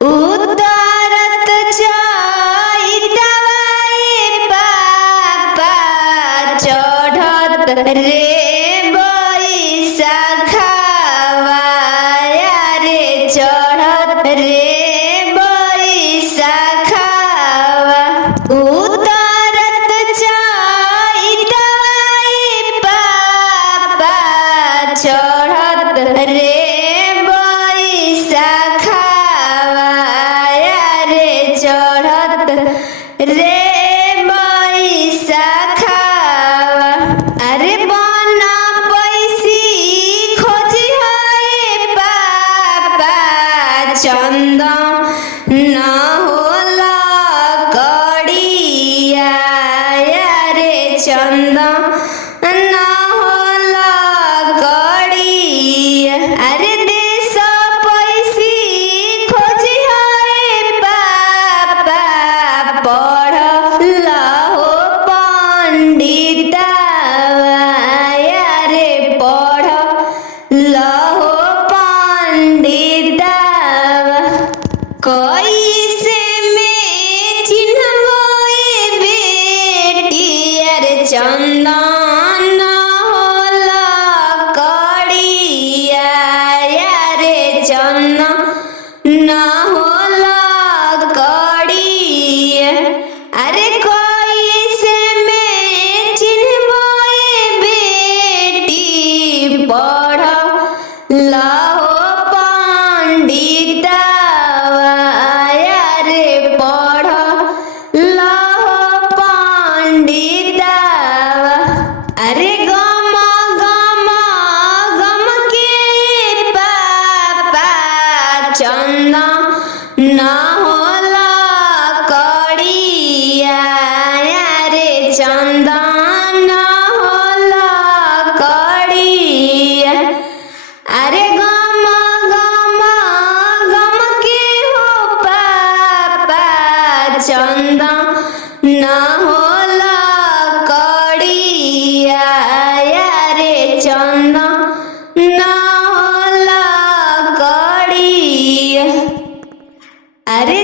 उतारत चैतवाए पापा चढ़त रे बैसखवा रे चढ़त रे बैसखवा उतारत चैतवाए पापा चढ़त रे चढ़त रे बैसखवा अरे बना पैसी खोजी है पापा चंदन न होला कड़िया रे चंदन न होला कड़िया अरे देश पैसी खोजी है पापा पढ़ला हो पंडितवा रे पढ़ला हो पंडितवा कैसे में चिन्हबो बेटी रे चंदन होला कड़िया रे चंदन न होला कड़िया अरे कैसे में चिन्हबो बेटी पढ़ला हो पंडितवा रे पढ़ला हो पंडितवा अरे गम गम गम के पापा चंदन न होला कड़िया रे चंदन न होला कड़िया अरे गम गम गम के हो पापा चंदन न होला कड़िया रे चंदन न होला कड़िया अरे